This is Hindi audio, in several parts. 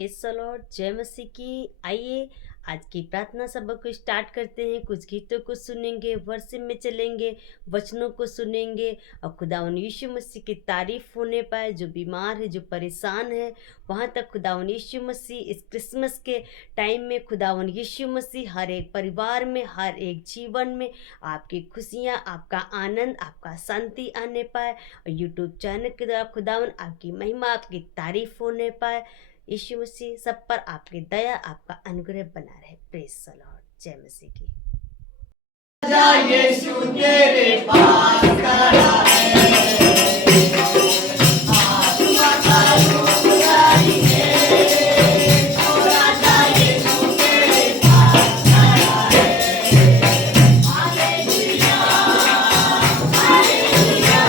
प्रेज़ द लॉर्ड, जय मसीह की। आइए आज की प्रार्थना सभा को स्टार्ट करते हैं। कुछ गीतों को सुनेंगे, वर्शिप में चलेंगे, वचनों को सुनेंगे और खुदावन यीशु मसीह की तारीफ होने पाए। जो बीमार है, जो परेशान है, वहाँ तक खुदावन यीशु मसीह इस क्रिसमस के टाइम में खुदावन यीशु मसीह हर एक परिवार में, हर एक जीवन में आपकी खुशियाँ, आपका आनंद, आपका शांति आने पाए। और यूट्यूब चैनल के द्वारा खुदावन आपकी महिमा, आपकी तारीफ होने पाए। यीशु मसीह सब पर आपकी दया, आपका अनुग्रह बना रहे। प्रेज़ द लॉर्ड, जय मसीह की। यीशु तेरे पास खड़ा है, आत्मा का रुखसारी है, ओ राजा यीशु तेरे पास खड़ा है। हालेलुया, हालेलुया, हालेलुया,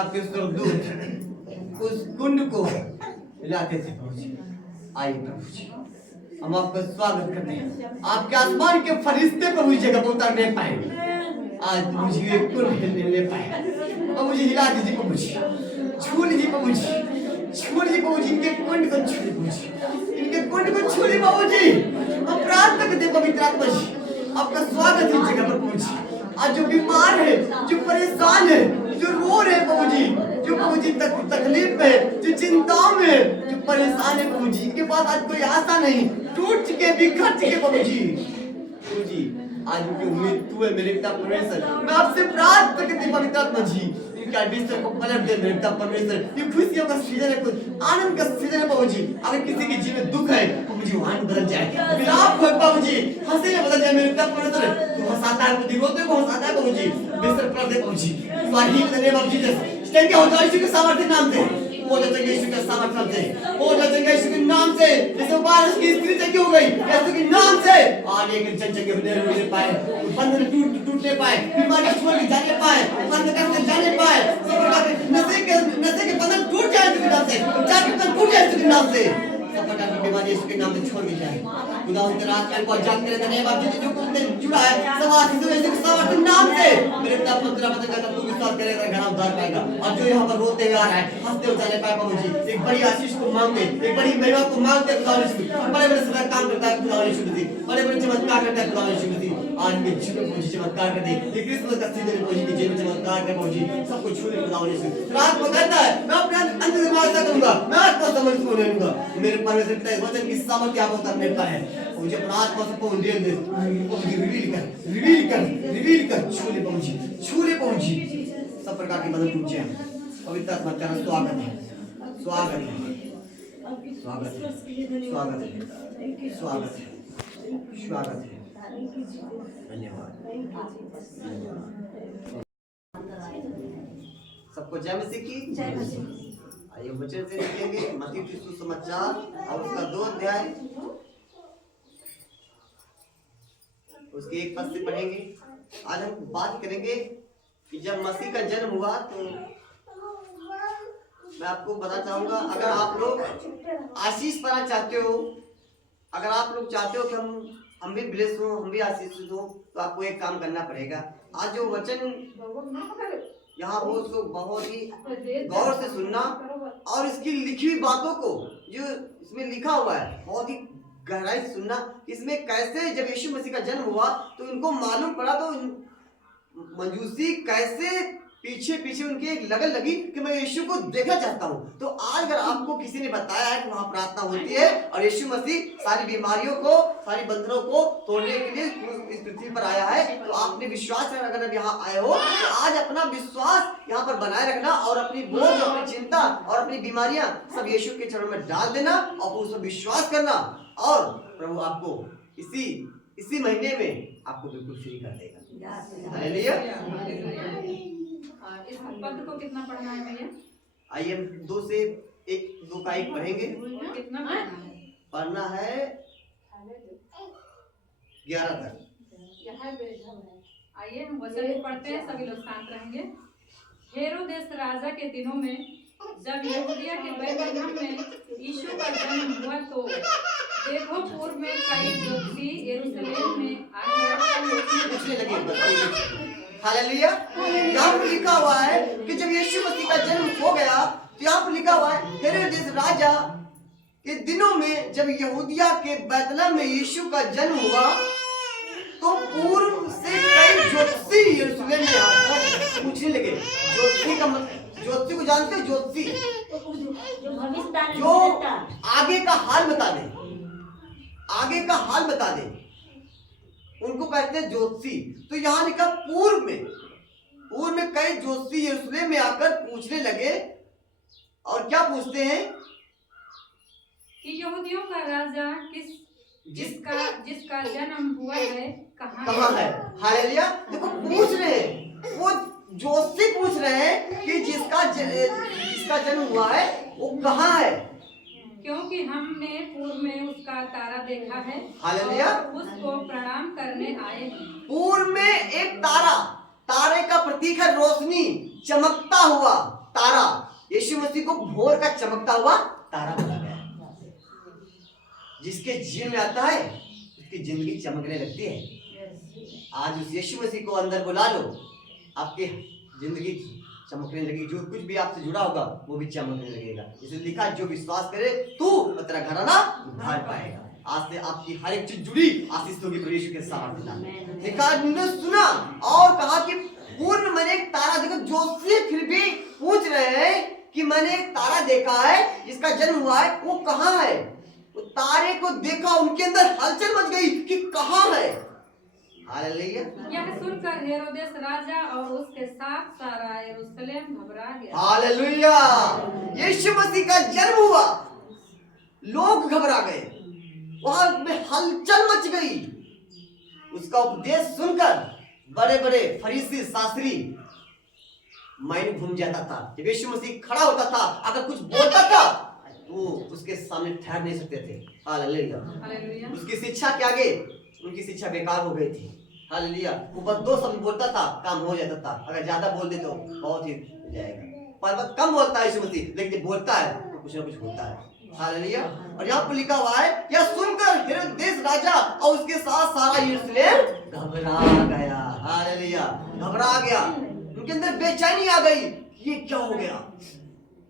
आपके स्वर्गदूत उस कुंड को हिलाते थे प्रभु जी। आइए प्रभु जी, हम आपका स्वागत करते हैं। आपके आसमान के फरिश्ते प्रभु जी जगह पर उतरने पाए, आज प्रभु जी एक कुंड हिलने पाए। प्रभु जी हिला दीजिए प्रभु जी, छू लीजिए प्रभु जी, छू लीजिए प्रभु जी, इनके कुंड को छू लीजिए प्रभु जी, इनके कुंड को छू लीजिए प्रभु जी। हम प्रार्थना करते हैं पवित्र आत्मा जी, आपका स्वागत है इस जगह पर प्रभु जी। आज जो बीमार है, जो परेशान है, जो रो रहे हैं प्रभु जी, जो प्रभु जी तकलीफ में, जो चिंताओं में, जो परेशान है प्रभु जी, इनके पास आज कोई आशा नहीं, टूट चुके, बिखर चुके प्रभु जी। प्रभु जी आज उनकी उम्मीद तू है मेरे पिता परमेश्वर। मैं आपसे प्रार्थना करती हूँ पवित्र आत्मा जी, इनका बिस्तर को पलट दे मेरे पिता परमेश्वर। ये खुशियों का सीजन है, कुछ आनंद का सीजन है प्रभु जी। अगर किसी के जीवन में दुख है प्रभु जी, वहां बदल जाए, विलाप हो प्रभु जी, हंसी में बदल जाए मेरे पिता परमेश्वर। तू हंसाता है प्रभु जी, रोते को हंसाता है प्रभु जी, बिस्तर पलट दे प्रभु जी। स्वाही in the name of Jesus, stand हो जाओ यीशु के सामर्थ्य नाम से, हो जाते यीशु के सामर्थ्य से, हो जाते यीशु के नाम से। जैसे बारिश की स्त्री चंगी हो गई, यीशु के नाम से आज एक चंगे होने पाए, बंधन टूटने पाए, बीमारी छोड़ के जाने पाए, बंद करके जाने पाए, सब प्रकार के नशे के बंधन टूट जाए यीशु के नाम से, जान के बंधन टूट जाए यीशु के नाम से, सब प्रकार की बीमारी यीशु के नाम से छोड़ के जाए। खुदा उनके रात को जाग करे धन्यवाद बाप जी, जो कुछ जुड़ा है सब आशीष यीशु के सामर्थ्य नाम से मेरे पिता पुत्र पता करता तू विश्वास करेगा घर उद्धार पाएगा। और जो यहाँ पर रोते हुए आ रहा है, हंसते हुए जाने पाए प्रभु जी, एक बड़ी आशीष को मांगते, एक बड़ी महिमा को मांगते खुदा यीशु, बड़े बड़े सदा काम करता है खुदा यीशु मसीह, बड़े बड़े चमत्कार करता है खुदा यीशु मसीह। आज के जीवन में चमत्कार कर दे, ये क्रिसमस का सीजन है प्रभु जी, जीवन में चमत्कार कर प्रभु जी, सब कुछ छू ले खुदा यीशु। रात को कहता है मैं अपने अंदर से मांगता करूंगा, मैं आत्मा समझ को लूंगा, मेरे परमेश्वर पिता इस वचन की सामर्थ्य आप उतरने पाए मुझे अपना आत्मा से पहुंच दे, रिवील कर छू ले प्रभु जी, छू ले प्रभु जी, सब प्रकार की मदद पूछे हम पवित्र आत्मा का स्वागत है, स्वागत है, स्वागत है, स्वागत है, स्वागत है, स्वागत है, धन्यवाद। सबको जय मसीह की जय मसीह। आइए वचन से लिखेंगे मत्ती की सुसमाचार और उसका 2 अध्याय, उसके 1 पद से पढ़ेंगे। आज हम बात करेंगे कि जब मसीह का जन्म हुआ, तो मैं आपको बताना चाहूंगा, अगर आप लोग आशीष पाना चाहते हो, अगर आप लोग चाहते हो कि हम भी ब्लेस हो, हम भी आशीषित हो, तो आपको एक काम करना पड़ेगा। आज जो वचन यहाँ हो उसको बहुत ही गौर से सुनना और इसकी लिखी हुई बातों को जो इसमें लिखा हुआ है बहुत ही गहराई से सुनना। इसमें कैसे जब यीशु मसीह का जन्म हुआ तो उनको मालूम पड़ा, तो मजूसी कैसे पीछे पीछे उनकी एक लगन लगी कि मैं यीशु को देखना चाहता हूँ। तो आज अगर आपको किसी ने बताया है कि वहाँ प्रार्थना होती है और यीशु मसीह सारी बीमारियों को, सारी बंधनों को तोड़ने के लिए इस पृथ्वी पर आया है, तो आपने विश्वास अगर अब यहाँ आए हो तो आज अपना विश्वास यहाँ पर बनाए रखना और अपनी बोझ, अपनी चिंता और अपनी बीमारियां सब यीशु के चरणों में डाल देना और उस पर विश्वास करना, और प्रभु आपको इसी महीने में आपको बिल्कुल फ्री कर देगा। हालेलुया। इस पद को कितना पढ़ना है भैया? आइए 2 से 2 का 1 पढ़ेंगे। कितना पढ़ना है 11 तक। आइए हम वचन पढ़ते हैं, सभी लोग शांत रहेंगे। हेरोदेस राजा के दिनों में जब यहूदिया के बैतलहम में यीशु का जन्म हुआ, तो देखो पूर्व में कई ज्योतिषी यरूशलेम में हालेलुया। यहाँ पर लिखा हुआ है कि जब यीशु मसीह का जन्म हो गया, तो यहाँ पर लिखा हुआ है हेरोदेस राजा के दिनों में जब यहूदिया के बैतलहम में यीशु का जन्म हुआ, तो पूर्व से कई ज्योतिषी यरूशलेम में आकर पूछने लगे। ज्योतिषी का मतलब, ज्योतिषी को जानते हैं? ज्योतिषी जो आगे का हाल बता दे, आगे का हाल बता दे, उनको कहते हैं ज्योतिषी। तो यहाँ लिखा पूर्व में कई ज्योतिषी यरूशलेम में आकर पूछने लगे, और क्या पूछते हैं कि यहूदियों का राजा जिसका जन्म हुआ है कहाँ है। हालेलुया। देखो पूछ रहे हैं, वो ज्योतिषी पूछ रहे हैं कि जिसका जन्म हुआ है वो कहाँ है, क्योंकि हमने पूर्व में उसका तारा देखा है। हालेलुया। उसको प्रणाम करने आए हैं। पूर्व में एक तारे का प्रतीक है रोशनी, चमकता हुआ तारा, यीशु मसीह को भोर का चमकता हुआ तारा बोला गया। जिसके जीवन में आता है उसकी जिंदगी चमकने लगती है। आज उस यीशु मसीह को अंदर बुला लो, आपकी जिंदगी चमकने लगेगी। जो कुछ भी आपसे जुड़ा होगा वो भी चमकने लगेगा। इसलिए लिखा है, जो विश्वास करे तू और तेरा घराना उद्धार पाएगा। आज से आपकी हर एक चीज जुड़ी आशीष होगी प्रभु यीशु के साथ। लिखा ने सुना और कहा कि पूर्ण मैंने एक तारा देखा। जोशी फिर भी पूछ रहे हैं कि मैंने एक तारा देखा है, जिसका जन्म हुआ है, वो कहाँ है? वो तारे को देखा, उनके अंदर हलचल मच गई कि कहाँ है। हालेलुया। यह सुनकर हेरोदेस राजा और उसके साथ सारा यरूशलेम घबरा गया। हालेलुया। यीशु मसीह का जन्म हुआ, लोग घबरा गए, वहां में हलचल मच गई। उसका उपदेश सुनकर बड़े बड़े फरीसी शास्त्री माइंड घूम जाता था। जब यीशु मसीह खड़ा होता था, अगर कुछ बोलता था तो उसके सामने ठहर नहीं सकते थे। हालेलुया। उसकी शिक्षा के आगे उनकी शिक्षा बेकार हो गई थी। हालेलुया। वो बस 2 शब्द बोलता था, काम हो जाता था। अगर ज्यादा बोल दे तो बहुत ही हो जाएगा। पर बस कम बोलता है यीशु मसीह, लेकिन बोलता है तो कुछ ना कुछ होता है। हालेलुया। और यहाँ पर लिखा हुआ है, यह सुनकर हेरोदेस राजा और उसके साथ सारा यरूशलेम घबरा गया। हालेलुया। घबरा गया, उनके अंदर बेचैनी आ गई। ये क्या हो गया,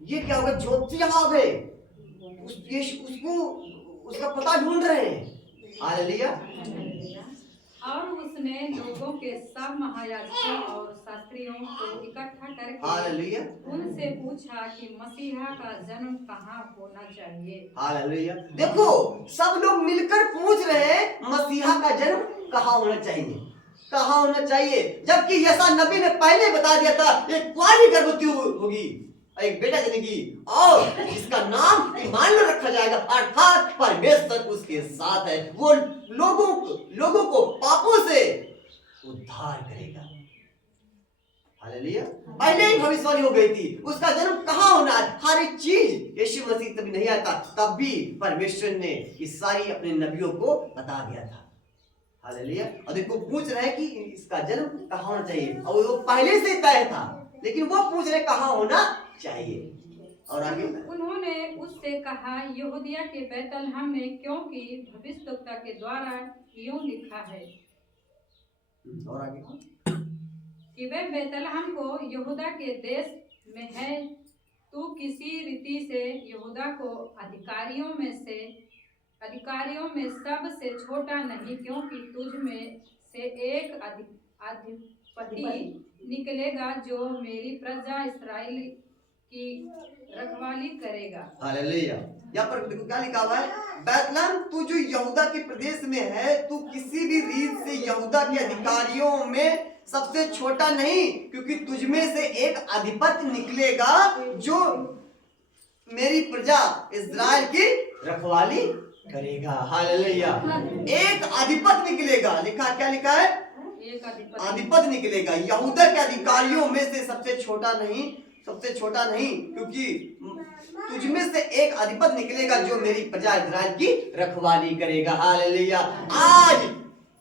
ये क्या हो गया? ज्योति आ गए, उसका पता ढूंढ रहे हैं। हालेलुया। और उसने लोगों के सब महायाजकों और शास्त्रियों को इकट्ठा करके उनसे पूछा कि मसीहा का जन्म कहाँ होना चाहिए। हालेलुया। देखो, सब लोग मिलकर पूछ रहे हैं मसीहा का जन्म कहाँ होना चाहिए, कहाँ होना चाहिए। जबकि यशायाह नबी ने पहले बता दिया था, एक कुंवारी गर्भवती होगी, एक बेटा जनेगी और इसका नाम इम्मानुएल रखा जाएगा, अर्थात परमेश्वर उसके साथ है। वो लोगों को पापों से उद्धार करेगा। हालेलुया। पहले ही भविष्यवाणी हो गई थी, उसका जन्म कहाँ होना है, हर एक चीज। यीशु मसीह तभी नहीं आता, तब भी परमेश्वर ने ये सारी अपने नबियों को बता दिया था। हालेलुया। और देखो पूछ रहे हैं कि इसका जन्म कहाँ होना चाहिए, और वो पहले से तय था, लेकिन वो पूछ रहे कहाँ होना चाहिए। और आगे उन्होंने उससे कहा, यहूदिया के बैतलहम में, क्योंकि भविष्यवक्ता के द्वारा यूं लिखा है। और आगे कि वे बैतलहम को यहूदा के देश में है, तू किसी रीति से यहूदा को अधिकारियों में सबसे छोटा नहीं, क्योंकि तुझ में से एक अधिपति निकलेगा जो मेरी प्रजा इस्राएल की रखवाली करेगा। हालेलुया। यहाँ पर देखो क्या लिखा हुआ है, बैतलहम तू जो यहूदा के प्रदेश में है, तू किसी भी रीत से यहूदा के अधिकारियों में सबसे छोटा नहीं, क्योंकि तुझ में से एक अधिपति निकलेगा जो मेरी प्रजा इस्राएल की रखवाली करेगा। हालेलुया। एक अधिपति निकलेगा, लिखा क्या लिखा है, एक अधिपति निकलेगा। यहूदा के अधिकारियों में से सबसे छोटा नहीं, क्योंकि तुझ में से एक अधिपति निकलेगा जो मेरी प्रजा इस्राएल की रखवाली करेगा। हालेलुया। आज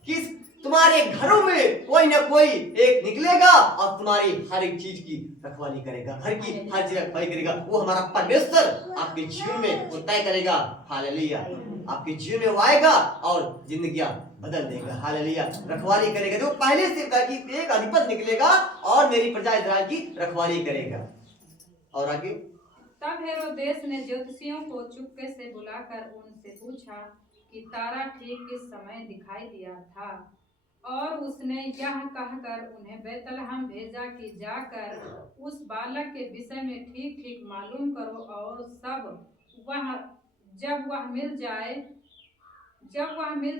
किस तुम्हारे घरों में कोई ना कोई एक निकलेगा और तुम्हारी हर एक चीज की रखवाली करेगा, घर की हर चीज रखवाली करेगा। वो हमारा परमेश्वर आपके जीवन में वो तय करेगा। हालेलुया। आपके जीवन में वो आएगा और जिंदगियां बदल देगा। हालेलुया। रखवाली करेगा। तो पहले से कहा कि एक अधिपति निकलेगा और मेरी प्रजा इस्राएल की रखवाली करेगा। और आगे तब हेरोदेस ने ज्योतिषियों को चुपके से बुलाकर उनसे पूछा कि तारा ठीक किस समय दिखाई दिया था, और उसने यह कहकर उन्हें बैतलहम भेजा कि जाकर उस बालक के विषय में ठीक ठीक मालूम करो, और जब वह मिल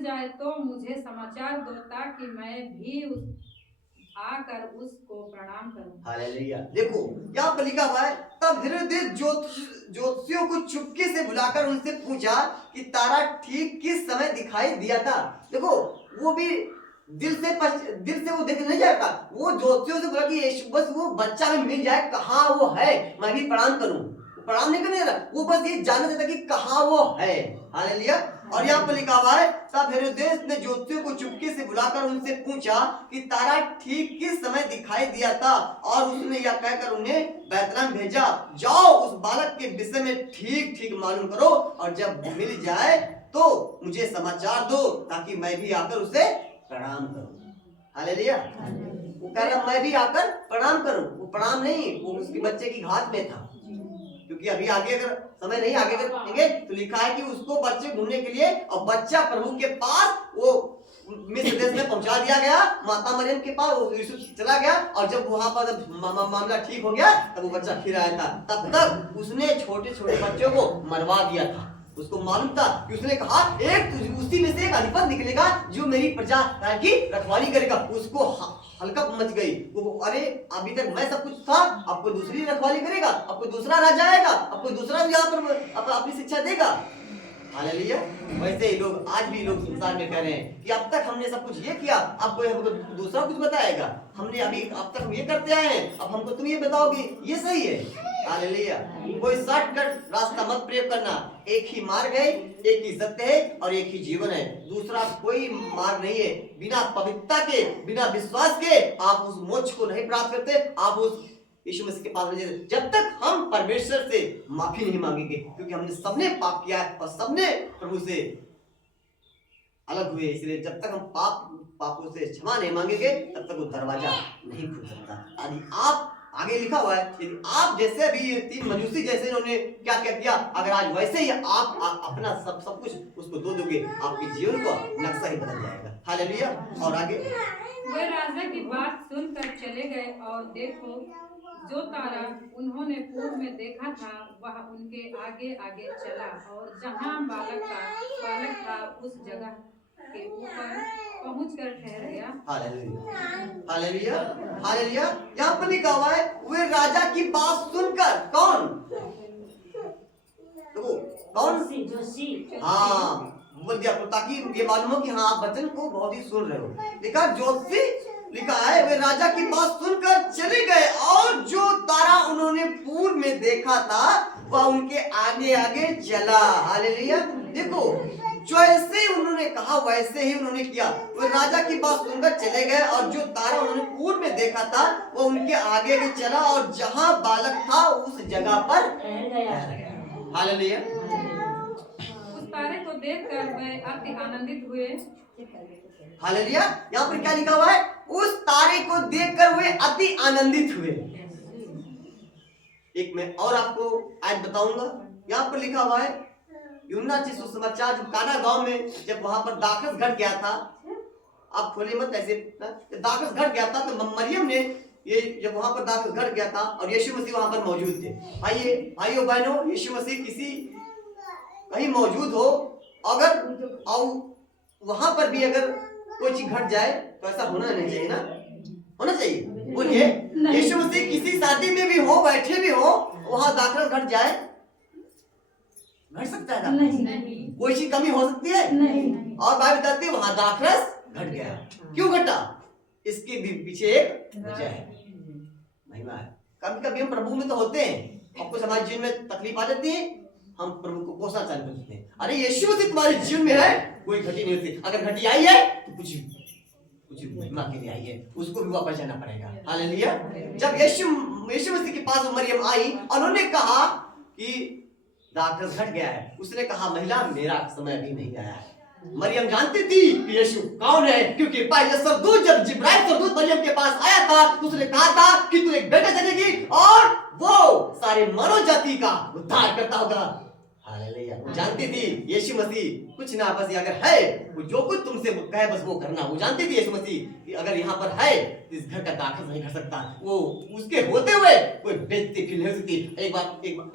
जाए तो मुझे समाचार दो, ताकि मैं भी आकर उसको प्रणाम करूं। हालेलुया। देखो यहाँ पर लिखा हुआ है, तब हेरोदेस ज्योतिषियों को चुपके से बुलाकर उनसे पूछा कि तारा ठीक किस समय दिखाई दिया था। देखो वो भी दिल से वो देख नहीं जाता, वो ज्योतिषियों से बोला कि बस वो बच्चा में मिल जाए, कहाँ वो है, मैं भी प्रणाम करूं। प्रणाम नहीं करने देता, वो बस ये जानना चाहता कि कहाँ वो है। हालेलुया। और यहाँ पर लिखा हुआ है, तब हेरोदेस ने ज्योतिषियों को चुपके से बुलाकर उनसे पूछा कि तारा ठीक किस समय दिखाई दिया था, और उसने यह कहकर उन्हें बैतलहम भेजा, जाओ उस बालक के विषय में ठीक ठीक मालूम करो, और जब मिल जाए तो मुझे समाचार दो, ताकि मैं भी आकर उसे प्रणाम करूं। हालेलुया। वो कह रहा मैं भी आकर प्रणाम करूं। वो प्रणाम नहीं, वो उसके बच्चे की घात में था, क्योंकि अभी आगे अगर समय नहीं आगे अगर देखेंगे तो लिखा है कि उसको बच्चे ढूंढने के लिए, और बच्चा प्रभु के पास वो मिस्र देश में पहुंचा दिया गया, माता मरियम के पास वो यूसुफ चला गया, और जब वहां पर मामला ठीक हो गया तब वो बच्चा फिर आया था। तब तक उसने छोटे छोटे बच्चों को मरवा दिया था। उसको मालूम था कि उसने कहा एक उसी में से एक अधिपति निकलेगा जो मेरी प्रजा की रखवाली करेगा। उसको हल्का मच गई, वो अरे अभी तक मैं सब कुछ था, अब कोई दूसरी रखवाली करेगा, अब कोई दूसरा राजा आएगा, अब कोई दूसरा यहाँ पर अपनी शिक्षा देगा। हालेलुया। वैसे ही लोग आज भी लोग संसार में कह रहे हैं कि अब तक हमने सब कुछ ये किया, अब कोई हमको दूसरा कुछ बताएगा, हमने अभी अब तक हम ये करते आए हैं, अब हमको तुम ये बताओगे ये सही है। हालेलुया। कोई शॉर्टकट रास्ता मत प्रयोग करना। एक ही मार्ग है, एक ही सत्य है और एक ही जीवन है, दूसरा कोई मार्ग नहीं है। बिना पवित्रता के, बिना विश्वास के आप उस मोक्ष को नहीं प्राप्त करते। आप उस यीशु मसीह के पास नहीं, जब तक हम परमेश्वर से माफी नहीं मांगेंगे, क्योंकि हमने सबने पाप किया है और सबने प्रभु से अलग हुए। इसलिए जब तक हम पापों से क्षमा नहीं मांगेंगे तब तक वो दरवाजा नहीं खुल सकता। यदि आप आगे लिखा हुआ है, यदि आप जैसे भी ये तीन मनुष्य जैसे इन्होंने क्या क्या किया, अगर आज वैसे ही आप अपना सब कुछ उसको दो दोगे, आपके जीवन का नक्शा ही बदल जाएगा। हालेलुया। और आगे वे राजा की बात सुनकर चले गए, और देखो जो तारा उन्होंने पूर्व में देखा था वह उनके आगे आगे चला, और जहाँ बालक था उस जगह के ऊपर पहुंचकर ठहर गया। हालेलुया। हालेलुया। हालेलुया। यहाँ पर लिखा हुआ है वे राजा की बात सुनकर, कौन तो कौन जोशी। हाँ बोल दिया, ताकि ये मालूम हो कि हाँ आप वचन को बहुत ही सुन रहे हो। लिखा जोशी, लिखा है वे राजा की बात सुनकर चले गए, और जो तारा उन्होंने पूर्व में देखा था वह उनके आगे आगे चला। हालेलुया। देखो जैसे उन्होंने कहा वैसे ही उन्होंने किया। वे राजा की बात सुनकर चले गए, और जो तारा उन्होंने पूर्व में देखा था वो उनके आगे आगे चला, और जहां बालक था उस जगह पर ठहर गया। हालेलुया। उस तारे को देखकर वे अति आनंदित हुए। हालेलुया। यहाँ पर क्या लिखा हुआ है, उस तारे को देखकर वे अति आनंदित हुए। एक मैं और आपको आज बताऊंगा। यहाँ पर लिखा हुआ है यूहन्ना से सुसमाचार जो काना गांव में जब वहां पर दाखरस घट गया था, आप खोले मत ऐसे, दाखरस घट गया था तो मरियम ने ये जब वहां पर दाखरस घट गया था और यीशु मसीह वहां पर मौजूद थे। आइए भाइयों बहनों, यीशु मसीह किसी कहीं मौजूद हो, अगर और वहां पर भी अगर कोई चीज घट जाए तो ऐसा होना नहीं चाहिए ना, होना चाहिए। बोलिए यीशु मसीह किसी शादी में भी हो, बैठे भी हो, वहां दाखरस घट जाए, घट सकता है? नहीं। कोई चीज कमी हो सकती है? नहीं। और बाइबल बताती है वहां दाखरस घट गया। क्यों घटा? इसके पीछे एक वजह है, महिमा है। कभी कभी हम प्रभु में तो होते हैं, और कुछ हमारे जीवन में तकलीफ आ जाती है, हम प्रभु को कोसना चालू कर देते हैं। अरे यीशु मसीह तुम्हारे जीवन में है, कोई घटी नहीं होती। अगर घटी आई है तो कुछ महिमा के लिए आई है, उसको भी वापस जाना पड़ेगा। हालेलुया। जब यीशु मसीह के पास मरियम आई, उन्होंने कहा कि दाखरस घट गया है, उसने कहा महिला मेरा समय अभी नहीं आया है। मरियम जानती थी कि यीशु कौन है, क्योंकि पहले सरदूत जब जिब्राइल सरदूत मरियम के पास आया था तो उसने कहा था कि तू एक बेटा जनेगी और वो सारे मानव जाति का उद्धार करता होगा। हालेलुया। वो जानती थी यीशु मसीह कुछ ना, बस अगर है वो जो कुछ तुमसे कहे बस वो करना। वो जानती थी यीशु मसीह कि अगर यहाँ पर है इस घर का दाखिल नहीं कर सकता। वो उसके होते हुए कोई बेइज्जती फील नहीं सकती।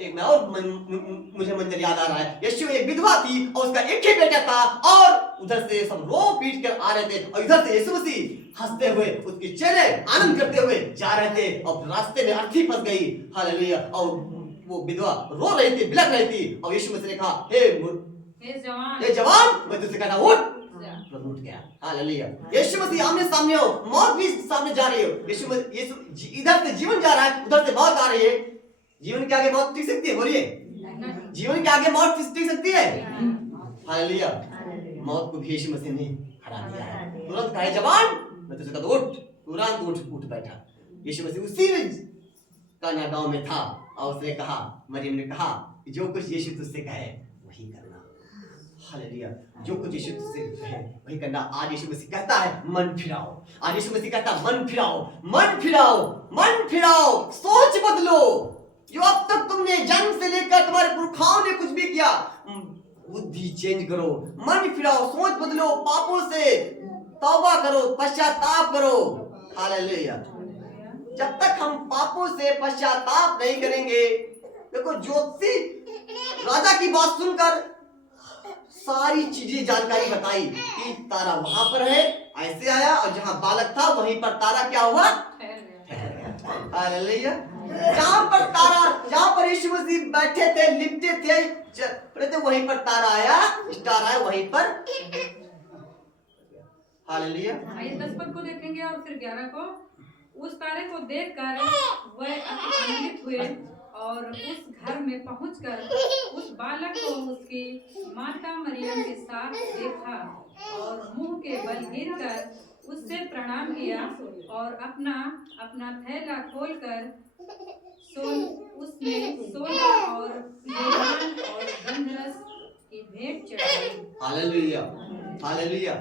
एक मैं और मुझे मंजर याद आ रहा है। यीशु एक विधवा थी और उसका एक ही बेटा था, और उधर से सब रो पीट कर आ रहे थे, और इधर से यीशु मसीह हंसते हुए उसके चेहरे आनंद करते हुए जा रहे थे, और रास्ते में अर्थी फंस गई। हालेलुया। और वो विधवा रो रही थी, बिलख रही थी, और यीशु मसीह ने कहा हे जवान मैं तुझसे कहता उठ। प्रभु उठ गया। हालेलुया। यीशु मसीह आमने सामने हो, मौत भी सामने जा रही हो, यीशु इधर से जीवन जा रहा है, उधर से मौत आ रही है, जीवन के आगे मौत टिक सकती है? बोलिए, जीवन के आगे मौत टिक सकती है? हालेलुया। मौत को भी यीशु मसीह ने हरा दिया है। तुरंत कहा जवान, मैं तुझे कहता उठ, तुरंत उठ बैठा। यीशु मसीह उसी काना गांव में था और उसने कहा, मरियम ने कहा कि जो कुछ यीशु तुझसे कहे वही करना। हालेलुया। जो कुछ यीशु तुझसे कहे वही करना। आज यीशु मसीह कहता है मन फिराओ। आज यीशु मसीह कहता है मन फिराओ, मन फिराओ, मन फिराओ, सोच बदलो। जो अब तक तुमने जन्म से लेकर तुम्हारे पुरखाओं ने कुछ भी किया, बुद्धि चेंज करो, मन फिराओ, सोच बदलो, पापों से तौबा करो, पश्चाताप करो। हालेलुया। जब तक हम पापों से पश्चाताप नहीं करेंगे, देखो ज्योतिषी राजा की बात सुनकर सारी चीजें जानकारी बताई कि तारा वहां पर है, ऐसे आया, और जहां बालक था वहीं पर तारा क्या हुआ? हालेलुया। जहां पर यीशु मसीह बैठे थे, लिपटे थे, वहीं पर तारा आया, स्टार आया वहीं पर। हालेलुया। आइए 10 पद को देखेंगे और फिर 11 को। उस तारे को देखकर वह आनंदित हुए और उस घर में पहुंचकर उस बालक को उसकी माता मरियम के साथ देखा और मुंह के बल गिरकर उससे प्रणाम किया और अपना थैला खोलकर उसने सोना और हीरान और गंधरस की भेंट चढ़ाई। Hallelujah, hallelujah.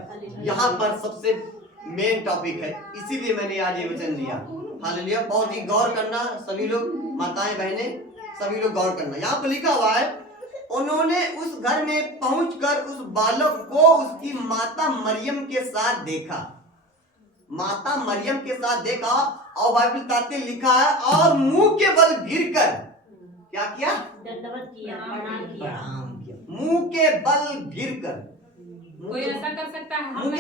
यहाँ पर सबसे मेन टॉपिक है, इसीलिए मैंने आज ये वचन दिया। हालेलुया। बहुत ही गौर करना सभी लोग, माताएं बहनें सभी लोग गौर करना। यहाँ पर लिखा हुआ है उन्होंने उस घर में पहुंचकर उस बालक को उसकी माता मरियम के साथ देखा। माता मरियम के साथ देखा और बाइबल ताते लिखा है और मुंह के बल गिरकर क्या किया? दंडवत किया, प्रणाम किया। मुंह के बल गिरकर। कोई ऐसा कर सकता है? मुंह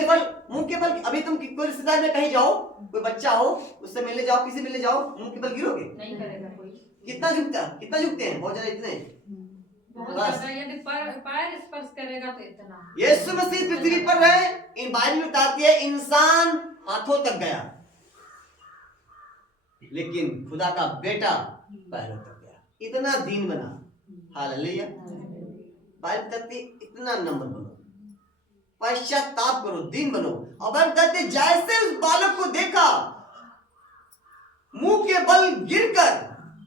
के बल। अभी तुम कोई रिश्तेदार में कहीं जाओ, कोई बच्चा हो, उससे मिलने जाओ, किसी मिलने जाओ, मुंह के बल गिरोगे? नहीं करेगा कोई। कितना झुकते हैं? बहुत ज्यादा। इतने बहुत ज्यादा। यदि पैर स्पर्श करेगा तो इतना। यीशु मसीह पृथ्वी पर रहे, इन बाइबल में बताती है इंसान हाथों तक गया, लेकिन खुदा का बेटा पैरों तक गया। इतना दीन बना। हालेलुया। बाइबल कहती इतना नम्र बनो, पश्चाताप करो, दीन बनो। और बाइबल कहती जैसे उस बालक को देखा, मुंह के बल गिरकर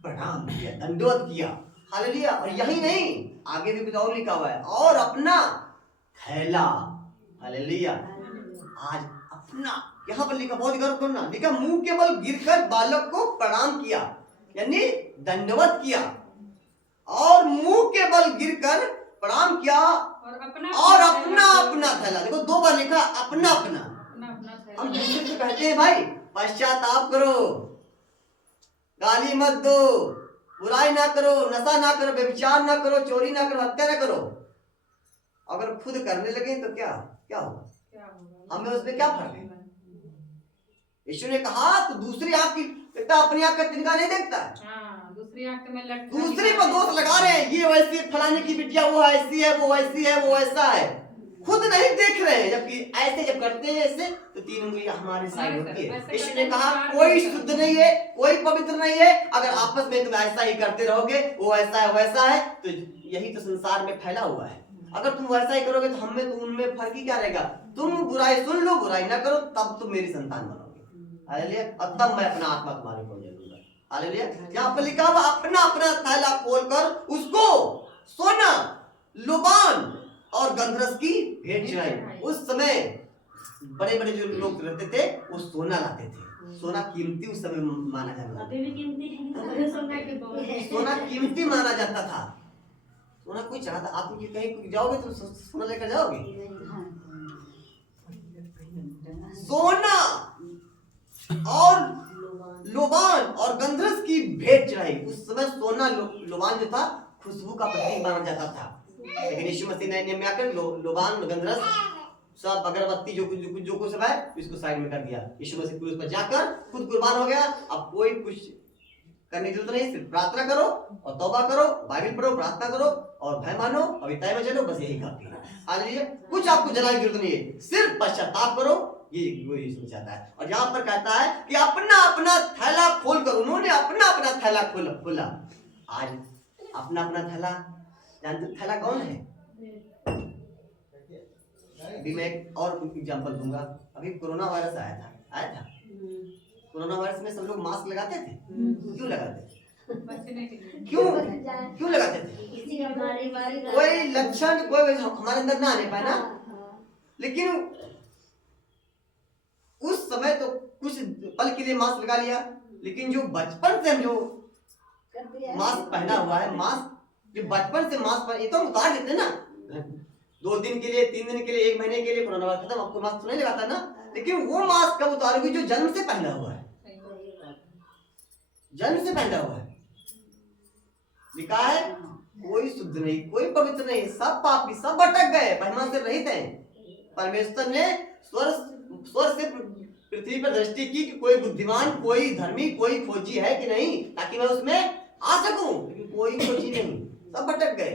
प्रणाम किया, दंडवत किया। हालेलुया। और यही नहीं, आगे भी कुछ और लिखा हुआ है, और अपना थैला। हालेलुया। आज अपना, यहाँ पर लिखा, बहुत गौर करना, लिखा मुंह के बल गिरकर बालक को प्रणाम किया, यानी दंडवत किया, और मुंह के बल गिरकर प्रणाम किया, और अपना थैला। देखो 2 बार लिखा अपना। हम दूसरे से कहते हैं भाई पश्चाताप करो, गाली मत दो, बुराई ना करो, नशा ना करो, व्यभिचार ना करो, चोरी ना करो, हत्या ना करो। अगर खुद करने लगे तो क्या होगा? हमें उसमें क्या फर्क है? यीशु ने कहा तो दूसरी आंख की बेटा अपनी आंख का तिनका नहीं देखता है। दूसरी आंख में दूसरे पर दोष लगा रहे हैं, ये वैसी फलाने की बिटिया वो ऐसी है, वो वैसी है, वो ऐसा है, खुद नहीं देख रहे हैं। जबकि ऐसे जब करते हैं ऐसे तो 3 उंगली हमारे साइड होती है। यीशु ने कहा कोई शुद्ध नहीं है, कोई पवित्र नहीं है। अगर आपस में तुम ऐसा ही करते रहोगे, वो ऐसा है वैसा है, तो यही तो संसार में फैला हुआ है। अगर तुम वैसा ही करोगे तो हमें तो उनमें फर्क ही क्या रहेगा? तुम बुराई सुन लो, बुराई ना करो, तब तुम मेरी संतान बनोगे। हालेलुया। और तब मैं अपना आत्मा तुम्हारे को दे दूंगा। हालेलुया। यहाँ पर लिखा हुआ अपना थैला खोलकर उसको सोना, लुबान और गंधरस की भेंट चढ़ाई। उस समय बड़े बड़े जो लोग रहते थे वो सोना लाते थे। सोना कीमती उस समय माना जाता था। अभी भी कीमती है। सोना कीमती माना जाता था। सोना कोई चाहता, आप कहीं जाओगे तो सोना लेकर जाओगे? सोना और लोबान और गंधरस की भेंट चढ़ाई। उस समय सोना लोबान जो था खुशबू का प्रतीक माना जाता था, लेकिन यीशु मसीह ने नियम में आकर लोबान गंधरस सब अगरबत्ती जो कुछ सब है इसको साइड में कर दिया। यीशु मसीह क्रूस पर जाकर खुद कुर्बान हो गया। अब कोई कुछ करने की जरूरत नहीं, सिर्फ प्रार्थना करो और तौबा करो, बाइबल पढ़ो, प्रार्थना करो और भय मानो, पवित्रता में चलो, बस यही काफी है। हालेलुया। कुछ आपको जलाने की जरूरत नहीं है, सिर्फ पश्चाताप करो, ये वो यीशु चाहता है। और यहाँ पर कहता है कि अपना थैला खोलकर, उन्होंने अपना थैला खोला। आज अपना अपना थैला, जानते थैला कौन है? अभी मैं एक और एग्जांपल दूंगा। अभी कोरोना वायरस आया था। कोरोना वायरस में सब लोग मास्क लगाते थे। क्यों लगाते थे? बचने के लिए। क्यों लगाते थे? कोई लक्षण कोई हमारे अंदर ना आने पाए ना। लेकिन उस समय तो कुछ पल के लिए मास्क लगा लिया, लेकिन जो बचपन से हम जो मास्क पहना हुआ है, मास्क जो बचपन से मास्क पहना, ये तो हम उतार देते ना 2 दिन के लिए, 3 दिन के लिए, 1 महीने के लिए। कोरोना वायरस खत्म, आपको मास्क तो नहीं लगाता ना। लेकिन वो मास्क कब उतारोगे जो जन्म से पहना हुआ है, जन्म से पहना हुआ है। लिखा है कोई शुद्ध नहीं, कोई पवित्र नहीं, सब पापी, सब भटक गए, महिमा से रहित हैं। परमेश्वर ने स्वर्ग से पृथ्वी पर दृष्टि की कि कोई बुद्धिमान, कोई धर्मी, कोई खोजी है कि नहीं, ताकि मैं उसमें आ सकूं। लेकिन कोई खोजी नहीं, सब भटक गए।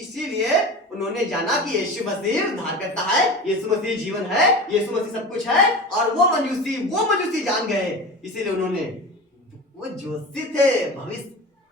इसीलिए उन्होंने जाना कि यीशु मसीह उद्धार करता है, यीशु मसीह जीवन है, यीशु मसीह सब कुछ है। और वो मजूसी जान गए। इसीलिए उन्होंने, वो जोशी थे,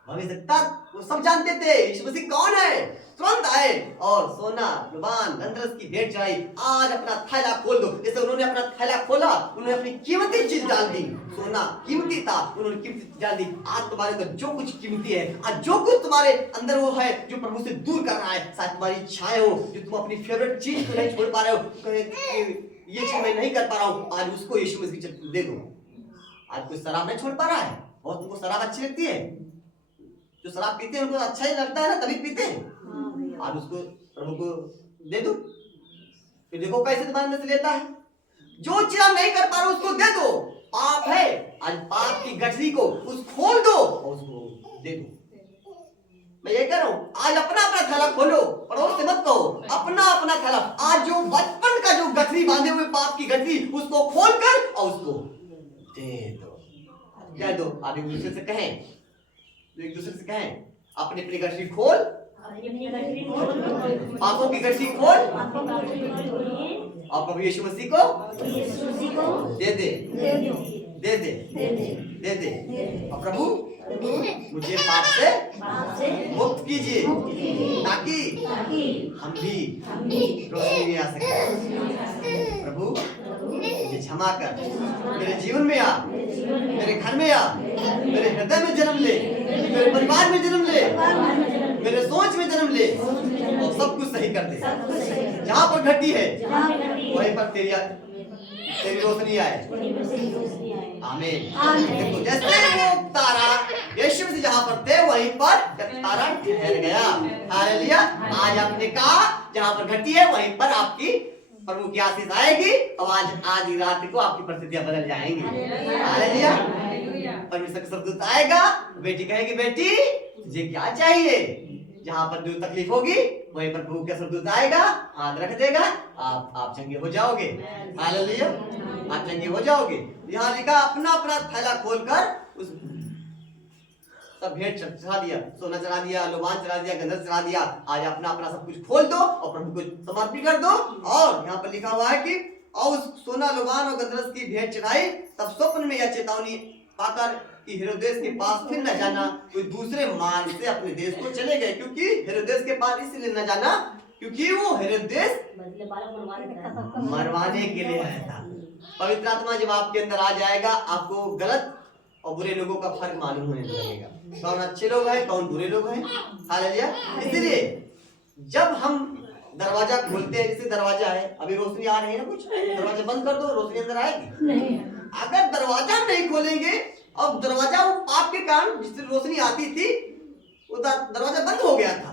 भविष्यता वो सब जानते थे यीशु मसीह कौन है। तुरंत आए और सोना, लुबान, गंधरस की भेंट चढ़ाई। आज अपना थैला खोल दो। जैसे उन्होंने अपना थैला खोला, उन्होंने अपनी कीमती चीज डाल दी। सोना कीमती था, उन्होंने कीमती चीज डाल दी। आज तुम्हारे अंदर जो कुछ कीमती है, आज जो कुछ तुम्हारे अंदर वो है जो प्रभु से दूर कर रहा है, शायद तुम्हारी इच्छाएं हो, जो तुम अपनी फेवरेट चीज को नहीं छोड़ पा रहे हो, ये चीज मैं नहीं कर पा रहा हूँ, आज उसको यीशु मसीह दे दो। आज कोई शराब नहीं छोड़ पा रहा है, और तुमको शराब अच्छी लगती है, जो शराब पीते हैं उनको अच्छा ही लगता है ना, तभी पीते हैं। आज उसको प्रभु को दे दो, फिर देखो कैसे तुम्हारे अंदर से लेता है। जो चीज आप नहीं कर पा रहे उसको दे दो। पाप है, आज पाप की गठरी को उस खोल दो और उसको दे दो। मैं ये कह रहा हूँ, आज अपना अपना थैला खोलो, पड़ोस से मत कहो, अपना अपना थैला। आज जो बचपन का जो गठरी बांधे हुए पाप की गठरी, उसको खोल कर और उसको दे दो। कह दो, आप एक दूसरे से कहें, एक दूसरे से कहें, अपनी अपनी गठरी खोल, पापों की गठरी खोल, और प्रभु यीशु मसीह को दे दे, दे दे, दे दे। और प्रभु मुझे पाप से मुक्त कीजिए, ताकि हम भी रोशनी में आ सके। प्रभु मुझे क्षमा कर, मेरे जीवन में आ, मेरे घर में आ, मेरे हृदय में जन्म ले, मेरे परिवार में जन्म ले, मेरे सोच में जन्म ले, और सब कुछ सही कर दे। जहाँ पर घटी है वहीं पर तेरी रोशनी आए। आमीन। देखो जैसे वो तारा यीशु मसीह जहाँ पर थे वहीं पर तारा ठहर गया। हालेलुया। आज आपने कहा जहाँ पर घटी है वहीं पर आपकी प्रभु की आशीष आएगी, और आज ही रात को आपकी परिस्थितियां बदल जाएंगी। हालेलुया। परमेश्वर का स्वर्गदूत आएगा, बेटी कहेगी बेटी तुझे क्या चाहिए। जहाँ पर जो तकलीफ होगी वहीं पर प्रभु का स्वर्गदूत आएगा, हाथ रख देगा, आप चंगे हो जाओगे। हालेलुया। आप चंगे हो जाओगे। यहाँ लिखा अपना अपना थैला खोलकर उस सब भेंट चढ़ा दिया, सोना चढ़ा दिया, लोबान चढ़ा दिया, गंधक चढ़ा दिया। आज अपना अपना सब कुछ खोल दो और प्रभु को समर्पित कर दो। और यहाँ पर लिखा हुआ है कि और उस सोना, लोबान और गंधरस की भेंट चढ़ाई। तब स्वप्न में यह चेतावनी पाकर कि हेरोदेस के पास फिर न जाना, कोई दूसरे मार्ग से अपने देश को चले गए। क्योंकि हेरोदेस के पास इसलिए न जाना क्योंकि वो हेरोदेस मरवाने के लिए आया था। पवित्र आत्मा जब आपके अंदर आ जाएगा, आपको गलत और बुरे लोगों का फर्क मालूम होने लगेगा, कौन अच्छे लोग हैं कौन बुरे लोग हैं। हालेलुया। इसलिए जब हम दरवाजा खोलते हैं, जैसे दरवाजा है, अभी रोशनी आ रही है ना, कुछ दरवाजा बंद कर दो, रोशनी अंदर आएगी नहीं। अगर दरवाजा नहीं खोलेंगे और दरवाजा वो पाप के कारण जिससे रोशनी आती थी वो दरवाजा बंद हो गया था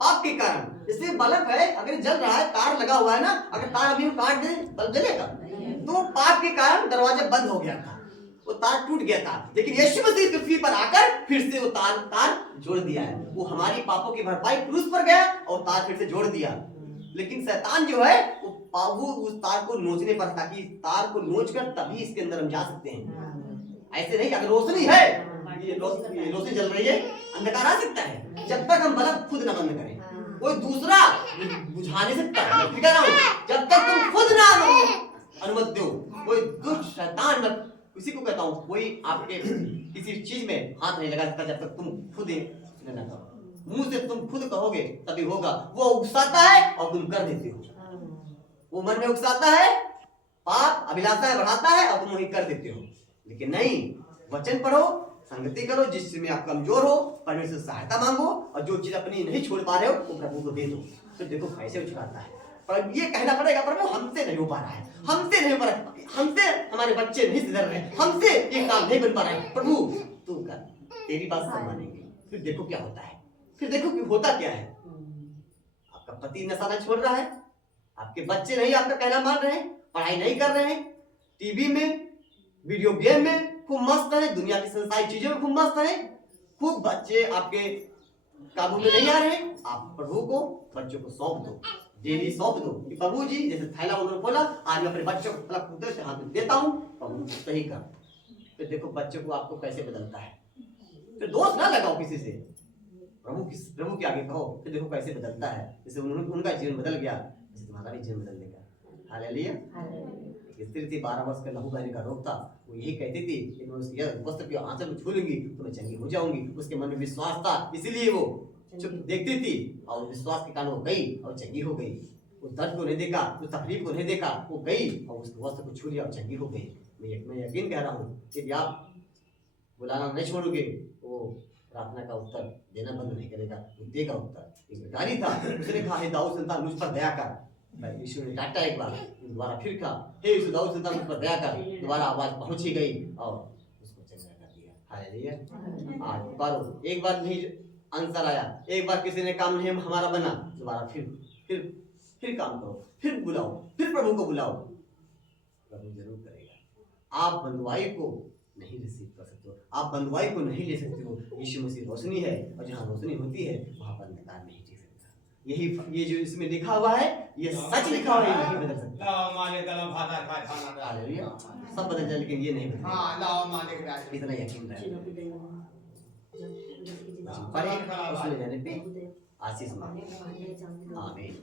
पाप के कारण। जैसे बल्ब है, अगर जल रहा है, तार लगा हुआ है ना, अगर तार अभी काट दे बल्ब जलेगा, तो पाप के कारण दरवाजा बंद हो गया था, वो तार टूट गया था। लेकिन यीशु मसीह पृथ्वी पर आकर फिर से वो तार जोड़ दिया है। वो हमारी पापों की भरपाई क्रूस पर गया और तार फिर से जोड़ दिया। लेकिन शैतान जो है वो उस तार को नोचने पर, ताकि तार को नोच कर तभी इसके अंदर हम जा सकते हैं। ऐसे नहीं, अगर रोशनी है, ये रोशनी जल रही है, अंधकार आ सकता है। जब तक हम बल्ब खुद न बंद करें, कोई दूसरा बुझा नहीं सकता। जब तक तुम खुद ना अनुमति दो, कोई दुष्ट शैतान इसी को कहता हूँ, कोई आपके किसी चीज में हाथ नहीं लगा सकता जब तक तुम खुद ये न करो। मुंह से तुम खुद कहोगे तभी होगा। वो उकसाता है और तुम कर देते हो। वो मन में उकसाता है, पाप अभिलाषाएं बढ़ाता है और तुम वही कर देते हो। लेकिन नहीं, वचन पढ़ो, संगति करो, जिसमें आप कमजोर हो परमेश्वर से सहायता मांगो, और जो चीज अपनी नहीं छोड़ पा रहे हो वो प्रभु को दे दो। तो देखो कैसे उछलाता है। पर ये कहना पड़ेगा, प्रभु हमसे नहीं हो पा रहा है, हमसे नहीं हो पा रहा है, हमसे हमारे बच्चे नहीं सुधर रहे, हमसे ये काम नहीं बन पा रहा है। प्रभु तू कर, तेरी बात सब मानेंगे। फिर देखो क्या होता है, फिर देखो कि होता क्या है। आपका पति नशा नहीं छोड़ रहा है, आपके बच्चे नहीं आपका कहना मान रहे हैं, पढ़ाई नहीं कर रहे हैं, टीवी में वीडियो गेम में खूब मस्त है, दुनिया की संसारी चीजों में खूब मस्त है, खूब बच्चे आपके काबू में नहीं आ रहे। आप प्रभु को बच्चों को सौंप दो, डेली सौंप दो कि प्रभु जी, जैसे थैला उन्होंने बोला, आज मैं अपने बच्चों को फलक कुदरत से हाथ में देता हूँ, प्रभु सही कर। फिर देखो बच्चों को आपको कैसे बदलता है। फिर दोष ना लगाओ किसी से, प्रभु के आगे कहो, फिर देखो कैसे बदलता है। जैसे उनका जीवन बदल गया, जैसे तुम्हारा भी जीवन बदल देगा। हालेलुया। स्त्री थी, 12 वर्ष का लहू बहने का रोग था। वो यही कहती थी कि मैं उसके वस्त्र के आंचल में छू लूंगी तो मैं चंगी हो जाऊंगी। उसके मन में विश्वास था, इसीलिए वो चुप देखती थी, और विश्वास के कारण वो गई और चंगी हो गई। उस दर्द को नहीं देखा, उस तकलीफ को नहीं देखा, वो गई और उसके वस्त्र को छू लिया और चंगी हो गई। मैं यकीन कह रहा हूँ कि आप बुलाना नहीं छोड़ोगे, वो प्रार्थना का उत्तर देना बंद नहीं करेगा, वो देगा उत्तर। एक भिखारी था, उसने कहा, हे दाऊद संतान मुझ पर दया कर। यीशु ने डांटा एक बार, दोबारा फिर कहा, हे यीशु दाऊद संतान मुझ पर दया कर। दोबारा आवाज पहुंच ही गई और उसको चंगा कर दिया। हालेलुया। आज पुकारो, एक बार नहीं आंसर आया, एक बार किसी ने काम नहीं हमारा बना, दोबारा फिर काम करो, फिर बुलाओ, फिर प्रभु को बुलाओ, प्रभु जरूर करेगा। आप बंधुआई को नहीं रिसीव कर सकते हो, आप बंधुआई को नहीं ले सकते हो। यीशु मसीह रोशनी है, और जहाँ रोशनी होती है वहां पर अंधकार नहीं टिक सकता। ये जो इसमें लिखा हुआ है, ये सच लिखा हुआ है, ये नहीं बदल सकता। हालेलुया। सब बदल जाए लेकिन ये नहीं बदलेगा, इतना यकीन रहे। पढ़े उसमें जाने पे आशीष मांगे। आमीन।